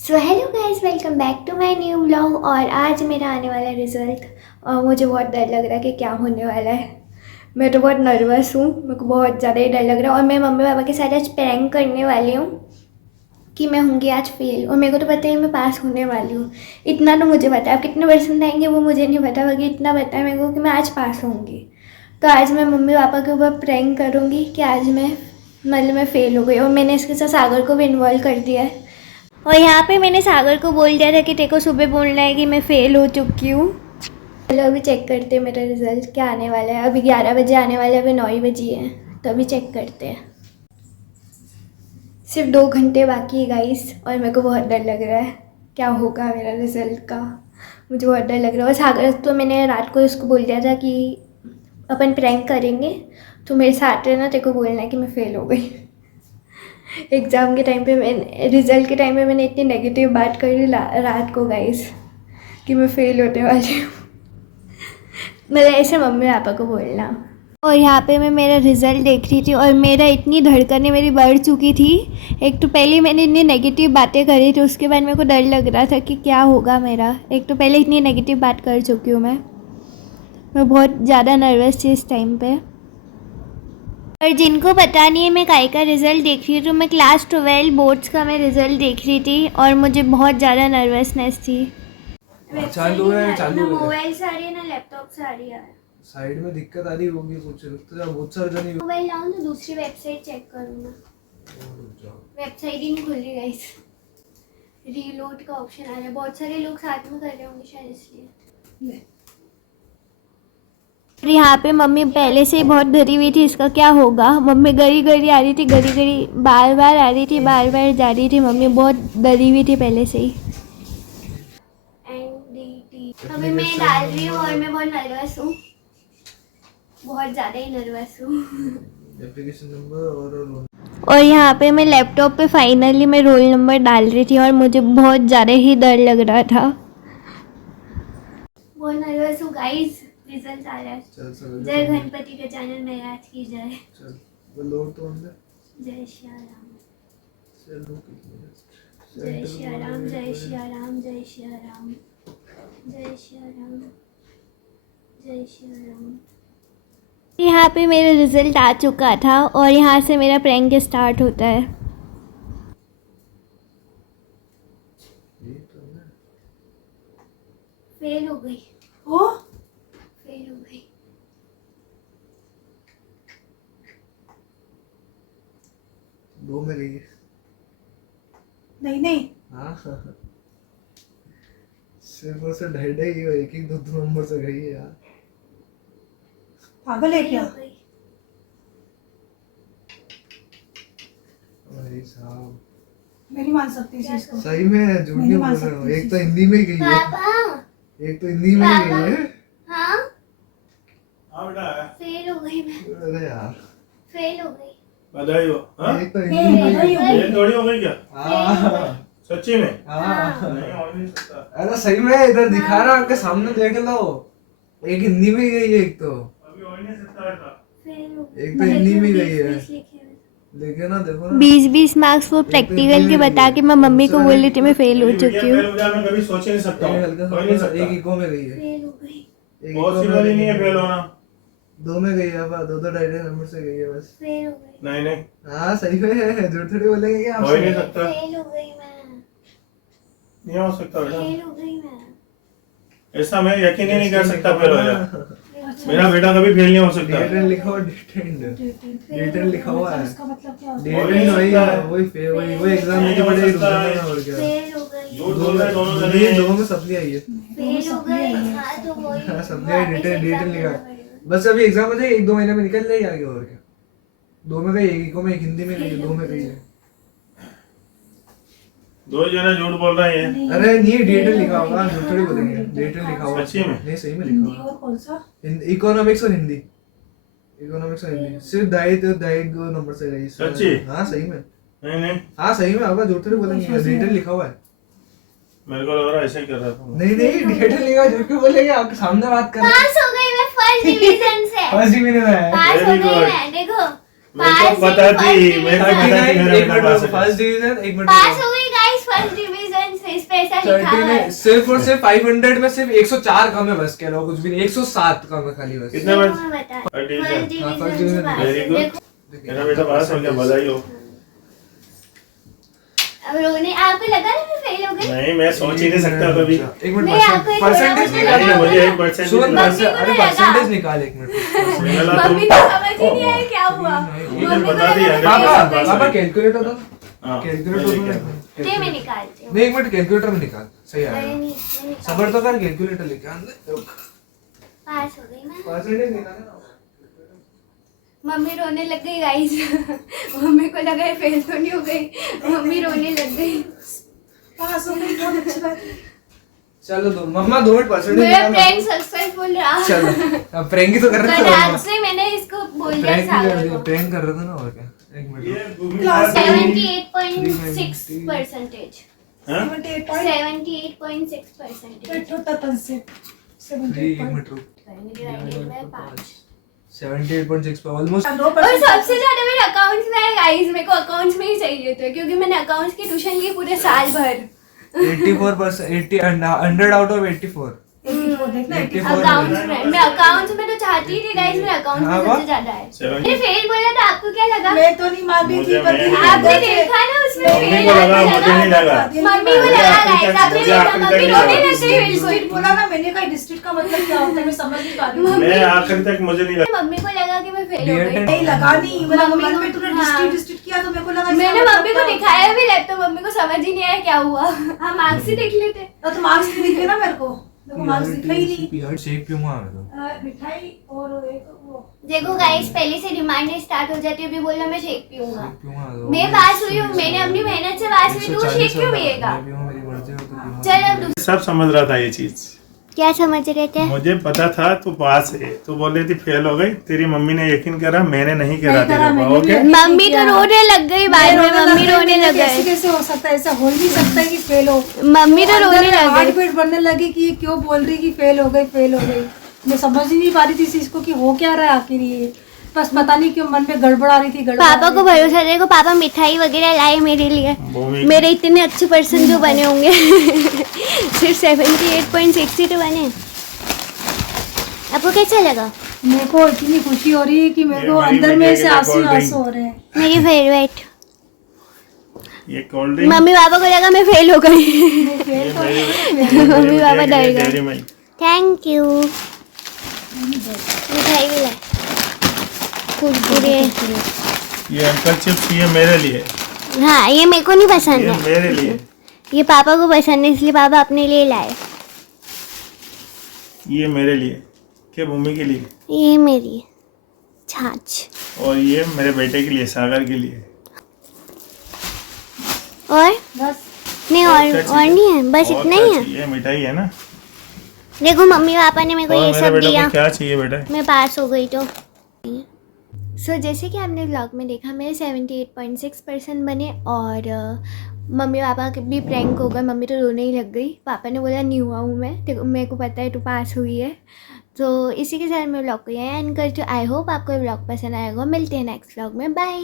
So hello guys, welcome back to my new blog. और आज मेरा आने वाला रिज़ल्ट और मुझे बहुत डर लग रहा है कि क्या होने वाला है। मैं तो बहुत नर्वस हूँ, मेरे को बहुत ज़्यादा ही डर लग रहा है। और मैं मम्मी पापा के साथ आज प्रैंक करने वाली हूँ कि मैं होंगी आज फेल, और मेरे को तो पता है मैं पास होने वाली हूँ। इतना तो मुझे पता है, अब कितने परसेंट आएंगे वो मुझे नहीं पता, बाकी इतना पता है मेरे को कि मैं आज पास होंगी। तो आज मैं मम्मी पापा के ऊपर प्रैंक करूँगी कि आज मैं फ़ेल हो गई। और मैंने इसके साथ सागर को भी इन्वॉल्व कर दिया है। और यहाँ पे मैंने सागर को बोल दिया था कि तेरे को सुबह बोलना है कि मैं फ़ेल हो चुकी हूँ। चलो अभी चेक करते हैं मेरा रिज़ल्ट क्या आने वाला है। अभी 11 बजे आने वाला है, अभी 9 ही बजी है, तो अभी चेक करते हैं। सिर्फ 2 घंटे बाकी है गाइस, और मेरे को बहुत डर लग रहा है क्या होगा मेरा रिज़ल्ट का। मुझे बहुत डर लग रहा है। और सागर तो मैंने रात को इसको बोल दिया था कि अपन प्रैंक करेंगे, तो मेरे साथ रहना, तेरे को बोलना है कि मैं फ़ेल हो गई। एग्ज़ाम के टाइम पे मैंने रिज़ल्ट के टाइम पे मैंने इतनी नेगेटिव बात करी रात को गाइस कि मैं फ़ेल होने वाली हूँ। मेरे ऐसे मम्मी पापा को बोलना। और यहाँ पे मैं मेरा रिज़ल्ट देख रही थी और मेरा इतनी धड़कनें मेरी बढ़ चुकी थी। एक तो पहले मैंने इतनी नेगेटिव बातें करी थी, उसके बाद मेरे को डर लग रहा था कि क्या होगा मेरा। एक तो पहले इतनी नेगेटिव बात कर चुकी हूँ मैं बहुत ज़्यादा नर्वस थी इस टाइम पे। और जिनको पता नहीं है मैं काय का रिज़ल्ट देख रही हूँ, तो मैं क्लास 12 बोर्ड्स का मैं रिज़ल्ट देख रही थी और मुझे बहुत ज़्यादा नर्वसनेस थी। चालू है ना मोबाइल से आ रही है ना लैपटॉप से आ रही है। साइड में दिक्कत आ रही होगी कुछ, रुक जा, बहुत सारे जने मोबाइल लाऊं तो दूसरी वेबसाइट चेक करूँ ना। वेबसाइट ही नहीं खुल रही गाइस, रीलोड का ऑप्शन आ रहा है। बहुत सारे लोग साथ में कर रहे होंगे शायद इसलिए। यहाँ पे मम्मी पहले से ही बहुत डरी हुई थी इसका क्या होगा। मम्मी गरी गरी आ रही थी, गरी गरी बार बार आ रही थी, बार बार जा रही थी। मम्मी बहुत डरी हुई थी पहले से ही। NDT अभी मैं डाल रही हूँ और मैं बहुत नर्वस हूँ, बहुत ज़्यादा ही नर्वस हूँ। एप्लीकेशन नंबर और यहाँ पे मैं लैपटॉप पे फाइनली मैं रोल नंबर डाल रही थी और मुझे बहुत ज़्यादा ही डर लग रहा था। बहुत नर्वस हूँ गाइस। रिजल्ट आ रहा है। जय गणपति गजानन महाराज की जय। चल बोलो तो अंदर। जय श्री राम, जय श्री राम, जय श्री राम, जय श्री राम, जय श्री राम, जय श्री राम। यहाँ पे मेरा रिजल्ट आ चुका था और यहाँ से मेरा प्रैंक स्टार्ट होता है। फेल हो गई। ओ फेल हो गई। दो में गई है। नहीं हाँ सिर्फ और सिर्फ ढाई ढाई एक एक दो नंबर से गई है यार। पागल है क्या? भाई साहब नहीं मान सकती इस चीज को। सही में झूठ नहीं बोल रहे हो। एक तो हिंदी में ही गई है, एक तो हिंदी में ही गई है। हाँ बेटा फेल हो गई मैं। अरे यार फेल हो गई। बधाई हो। हाँ? एक तो हिंदी में ही गई। ये थोड़ी हो गई क्या? हाँ सच्ची में? हाँ नहीं हो नहीं सकता। अरे सही में इधर दिखा रहा आपके सामने, देख लो। एक हिंदी में ही गई है, एक तो अभी हो ही नहीं सकता ऐसा। फेल हो एक तो हिंदी में ही गई है। देखिए ना, देखो ना। 20-20 मार्क्स वो प्रैक्टिकल के बता के मैं मम्मी को बोल रही थी मैं फेल हो मेरी बिटिया चुकी हूँ। फेल हो जाए मैं कभी सोच ही नहीं सकता हूँ। हल्का हो ही नहीं सा सकता। एक इको में गई है। फेल हो गई। एक बहुत इको सी में बारी गई नहीं है फेल होना। दो में गई है, अब दो दो ढाई नंबर से गई है बस। फेल हो गई। नहीं नहीं हाँ सही में है, झूठ थोड़ी बोलेंगे क्या हो ही नहीं आप। सकता। फेल हो गई मैं। नहीं हो सकता बेटा। फेल हो गई मैं। ऐसा मैं यकीन ही नहीं कर सकता फेल हो जाए। मेरा बेटा कभी फेल नहीं हो सकता। डेटन लिखो, डेटन लिखा हुआ है। इसका मतलब क्या होता डेटन वही है, वही एग्जाम में पड़ेगी दूसरा में और क्या। फेल हो गई। झूठ बोल रहे दोनों जने। ये दो में सप्ली आई है। फेल हो गई। हाँ तो वही। हाँ सप्ली आई, डेटन लिखा है। बस अभी एग्जाम हो जाए, 1-2 महीने में निकल जाएगी आगे और क्या। दो में गई, एक इको में, एक हिंदी में गई है, दो में गई है। दो जने झूठ बोल रहे हैं। अरे नहीं डेटन लिखा होगा, झूठ थोड़ी बोलेंगे। डेटन लिखा होगा सच्ची में? नहीं सही में हिंदी लिखा और होगा। कौन सा? इकोनॉमिक्स और हिंदी, इकोनॉमिक्स और हिंदी सिर्फ ढाई दो नंबर से गई। सच्ची? हाँ सही में। नहीं नहीं हाँ सही में होगा, झूठ थोड़ी बोलेंगे। डेटन लिखा हुआ है। मेरे को लग रहा है ऐसे ही कर रहा था। नहीं नहीं डेटन लिखा, झूठ क्यों बोलेंगे, आपके सामने बात कर रहे हैं। पास हो गई मैं फर्स्ट डिवीजन से। फर्स्ट डिवीजन है। पास हो Very गई good. मैं। देखो मेरे को पता थी, मेरे को पता थी मेरा एक बेटा मिनट पास रुको, है। फर्स्ट डिवीजन, एक मिनट पास रुको। हो गई गाइस फर्स्ट डिवीजन ऐसा 30 लिखा है। में सिर्फ और सिर्फ 500 में सिर्फ 104 कम है बस, कह लो कुछ भी नहीं, 107 कम है खाली बस। कितने देखो बस मैं बता और डिवीजन फर्स्ट हाँ, डिवीजन first से division पास very है। good। देखो मेरा बेटा पास हो गया, बधाई हो। अब रोने आपको लगा ना मैं फेल हो गई। नहीं मैं सोच ही नहीं सकता कभी। एक मिनट, मैं आपको एक परसेंटेज बड़ा निकाल, बड़ा मुझे 1% सुन मिला। मम्मी को अरे लगा। परसेंटेज निकाल एक मिनट। मिला मम्मी तो को समझ ही नहीं आया क्या हुआ। ये मम्मी को बता दी, लगा मैं 100% fail हो पापा गई। पापा कैलकुलेटर दो, हाँ, कैलकुलेटर मैं दो लेके ना। दे मैं निकालती हूँ। नहीं एक मिनट कैलकुलेटर में निकाल, सही अरे आएगा। नहीं, मैं निकाल- सबर तो कर, कैलकुलेटर लेके आ अंदर। पास हो गई मैं। परसेंटेज निकाल ना। मम्मी रोने लग गई गाइस। मम्मी को लगा है फेल तो नहीं हो गई, मम्मी रोने लग गई। पास हो गई, बहुत अच्छी बात है। चलो दो मम्मा 2 मिनट परसेंटेज मेरा निकाल। प्रैंक सक्सेसफुल रहा। चलो अब प्रैंक ही तो कर रहे थे कल मम्मा। से मैंने इसको बोल दिया प्रैंक ही कर सागर रहे को। थे, प्रैंक कर रहे थे ना, और क्या। एक मिनट ये रुको। भूमि क्लास का- 78.6%। हाँ? 78 point 78.6%। एट होता था से एक 78 point। मिनट रुक। Divided by 5। 78.6 पे ऑलमोस्ट। और 2% और सबसे ज्यादा मेरे अकाउंट्स में है गाइस, मेरे को अकाउंट्स में ही चाहिए थे क्योंकि मैंने अकाउंट्स की ट्यूशन ली पूरे साल भर। 84%, 80 100 आउट ऑफ 84। 84 देखना 84 अकाउंट्स में मैं अकाउंट्स में तो चाहती थी गाइस, मेरे अकाउंट्स में हाँ, सबसे वाह। ज्यादा है। 70 मैंने फेल बोला तो आपको क्या लगा? मैं तो नहीं मार रही मुझे थी, पर मैं- दीदी आपने ने देखा ना उसमें मम्मी फेल को लगा, आपको मुझे नहीं लगा। मम्मी को लगा गाइस, आपने मुझे देखा आखिर तक मम्मी नहीं रोने लगा। लग गई बिल्कुल। डिस्ट्रिक्ट बोला ना मैंने, कहा डिस्ट्रिक्ट का मतलब क्या होता है मैं समझ नहीं पा रही हूँ। मैं आखिर तक मुझे नहीं लगा। मम्मी को लगा कि मैं फेल हो गई। नहीं लगा नहीं, मतलब मम्मी मन को- में तूने हाँ। डिस्ट्रिक्ट डिस्ट्रिक्ट किया तो मेरे को लगा मैंने मम्मी को दिखाया भी लैपटॉप, मम्मी को समझ ही नहीं आया क्या हुआ। हम मार्क्स ही देख लेते। तो मार्क्स नहीं दिखे ना मेरे को, देखो मार्क्स दिखा ही नहीं। शेक पीऊंगा मैं तो। मिठाई और एक वो देखो गाइस पहले से डिमांड स्टार्ट हो जाती है, अभी बोला मैं शेक पीऊंगा। शेक पीऊंगा तो। मैं पास हुई हूँ, मैंने अपनी मेहनत से पास हुई, तो वो शेक क्यों पिएगा? मैं पीऊंगा, मेरी मर्जी हो तो पीऊंगा। चल अब दूसरा सब समझ रहा था ये चीज, क्या समझ रहे थे? मुझे पता था तू पास है। तू बोल रही थी फेल हो गई, तेरी मम्मी ने यकीन करा, मैंने नहीं करा नहीं करा, तेरे मैंने को। भी ओके यकीन मम्मी तो किया। रोने लग गई बाद में, मम्मी रोने लग कैसे गई। कैसे हो सकता है, ऐसा हो ही नहीं सकता है कि फेल हो। मम्मी तो रोने लग हार्ट गई। बीट बढ़ने लगी कि ये क्यों बोल रही कि फेल हो गई फेल हो गई। मैं समझ ही नहीं पा रही थी इस चीज को कि हो क्या रहा है आखिर ये, बस पता नहीं क्यों मन में गड़बड़ आ रही थी। गड़बड़ पापा को भरोसा देखो, पापा मिठाई वगैरह लाए मेरे लिए। भूमि मेरे इतने अच्छे पर्सन जो बने होंगे। सिर्फ 78.60 तो बने। आपको कैसा लगा? मेरे को इतनी खुशी हो रही है कि मेरे ये को मेरी अंदर में बेटी से के लिए आंसू cold drink। आंसू हो रहे हैं। मेरी फेवरेट। ये कोल्ड ड्रिंक मम्मी पापा को लगा मैं फेल हो गई। मम्मी पापा डर गए। Dairy milk. Thank you. मिठाई भी लाए, कुरकुरे। ये अंकल चिप्स ये मेरे लिए, हाँ ये मेरे को नहीं पसंद ये है, मेरे लिए, ये पापा को पसंद है इसलिए पापा अपने लिए लाए। ये मेरे लिए, क्या भूमि के लिए, ये मेरी छाछ। और ये मेरे बेटे के लिए, सागर के लिए। और बस नहीं और और क्या और चाहिए? नहीं है, बस और इतना क्या ही है। चाहिए? मिठाई है ना। देखो मम्मी पापा ने मेरे को और ये मेरे सब बेटे दिया, को क्या चाहिए बेटा? मैं पास हो गई तो। जैसे कि आपने व्लॉग में देखा मेरे 78.6% बने और मम्मी पापा के भी प्रैंक हो गए। मम्मी तो रोने ही लग गई, पापा ने बोला नहीं हुआ हूँ मैं, तेरे मेरे को पता है तू पास हुई है। तो इसी के साथ मैं व्लॉग को यहाँ एंड करती हूँ। आई होप आपको ये व्लॉग पसंद आएगा। मिलते हैं नेक्स्ट व्लॉग में, बाय।